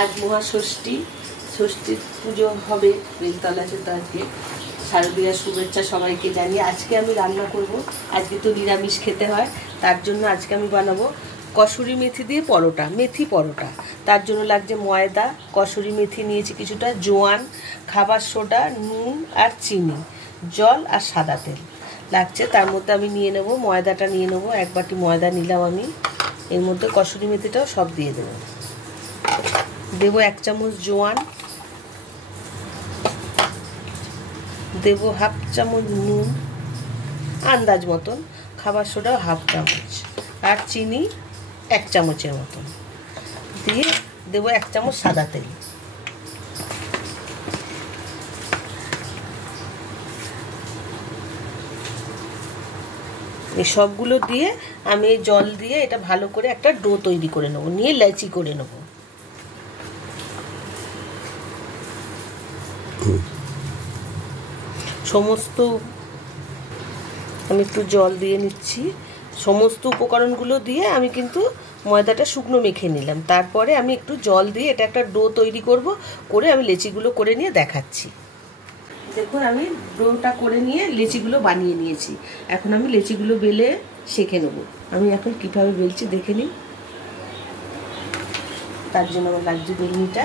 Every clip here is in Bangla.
আজ মহাষষ্ঠী, ষষ্ঠীর পুজো হবে বেলতলাতে। তো আজকে শারদীয়ার শুভেচ্ছা সবাইকে জানিয়ে আজকে আমি রান্না করব। আজকে তো নিরামিষ খেতে হয়, তার জন্য আজকে আমি বানাবো কসুরি মেথি দিয়ে পরোটা, মেথি পরোটা। তার জন্য লাগছে ময়দা, কসুরি মেথি নিয়েছি কিছুটা, জোয়ান, খাবার সোডা, নুন আর চিনি, জল আর সাদা তেল লাগছে। তার মধ্যে আমি নিয়ে নেব ময়দাটা, নিয়ে নেব 1 বাটি ময়দা নিলাম আমি। এর মধ্যে কসুরি মেথিটাও সব দিয়ে দেবো। দেবো 1 চামচ জোয়ান, দেব 1/2 চামচ নুন আন্দাজ মতন, খাবার সোডাও 1/2 চামচ, আর চিনি 1 চামচের মতন দিয়ে দেবো 1 চামচ সাদা তেল। এই সবগুলো দিয়ে আমি জল দিয়ে এটা ভালো করে একটা ডো তৈরি করে নেবো, নিয়ে লেচি করে নেবো। সমস্ত আমি একটু জল দিয়ে নিচ্ছি। সমস্ত উপকরণগুলো দিয়ে আমি কিন্তু ময়দাটা শুকনো মেখে নিলাম। তারপরে আমি একটু জল দিয়ে এটা একটা ডো তৈরি করব, করে আমি লেচিগুলো করে নিয়ে দেখাচ্ছি। দেখুন আমি ডোটা করে নিয়ে লেচিগুলো বানিয়ে নিয়েছি। এখন আমি লেচিগুলো বেলে সেঁকে নেব। আমি এখন কীভাবে বেলছি দেখে নিই। তার জন্য আমার লাগছে বেলনিটা।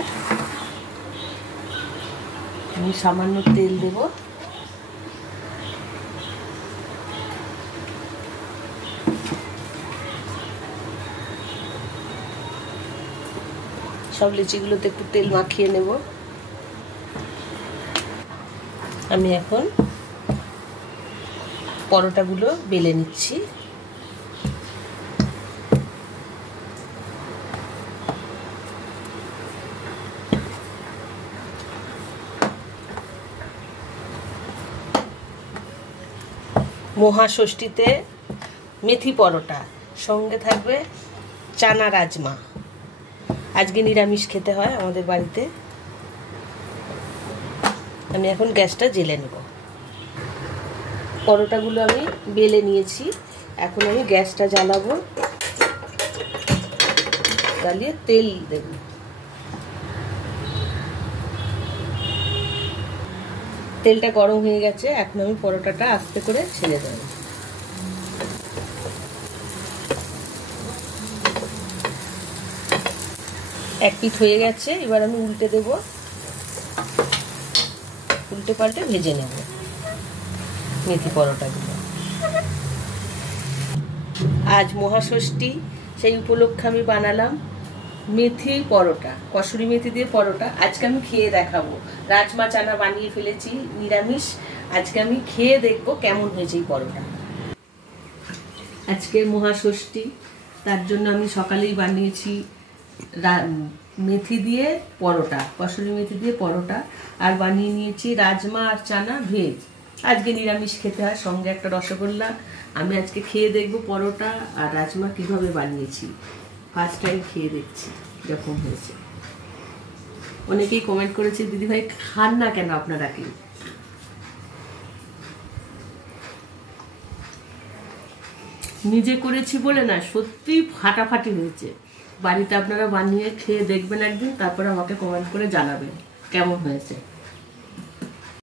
আমি সামান্য তেল দেব, সব লিচিগুলোতে একটু তেল মাখিয়ে নেব। আমি এখন পরোটাগুলো বেলে নিচ্ছি। মহাষষ্ঠীতে মেথি পরোটা, সঙ্গে থাকবে চানা রাজমা। আজকে নিরামিষ খেতে হয় আমাদের বাড়িতে। আমি এখন গ্যাসটা জ্বেলে নেব। পরোটাগুলো আমি বেলে নিয়েছি, এখন আমি গ্যাসটা জ্বালাবো, জ্বালিয়ে তেল দেব। তেলটা গরম হয়ে গেছে, এখন আমি পরোটাটা আস্তে করে ছেড়ে দেব। এক পিঠ হয়ে গেছে, এবার আমি উল্টে দেব, উল্টে পাল্টে ভেজে নেব মেথি পরোটাগুলো। আজ মহাষষ্ঠী, সেই উপলক্ষে আমি বানালাম মেথি পরোটা, কসুরি মেথি দিয়ে পরোটা। আজকে আমি খেয়ে দেখাবো। রাজমা চানা বানিয়ে ফেলেছি নিরামিষ, আজকে আমি খেয়ে দেখবো কেমন হয়েছে এই পরোটা। আজকের মহাষষ্ঠী, তার জন্য আমি সকালেই বানিয়েছি মেথি দিয়ে পরোটা, কসুরি মেথি দিয়ে পরোটা, আর বানিয়ে নিয়েছি রাজমা আর চানা ভেজ। আজকে নিরামিষ খেতে হয়, সঙ্গে একটা রসগোল্লা। আমি আজকে খেয়ে দেখবো পরোটা আর রাজমা কিভাবে বানিয়েছি। ফার্স্ট টাইম খেয়ে দেখছি যখন হয়েছে। অনেকেই কমেন্ট করেছে, দিদি ভাই খান না কেন আপনারা কি? নিজে করেছি বলে না, সত্যি ফাটাফাটি হয়েছে। বাড়িতে আপনারা বানিয়ে খেয়ে দেখবেন একদিন, তারপরে আমাকে কমেন্ট করে জানাবেন কেমন হয়েছে।